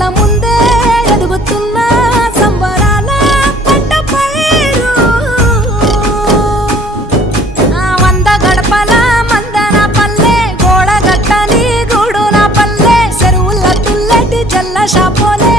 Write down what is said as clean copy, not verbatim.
కళ్ళ ముందే ఎదుగుతున్న సంబరాల పంట పైరు వంద గడపల మందన పల్లె గోడ గట్టని గూడు నా పల్లె చెరువుల తుల్లటి జల్ల షాపోలే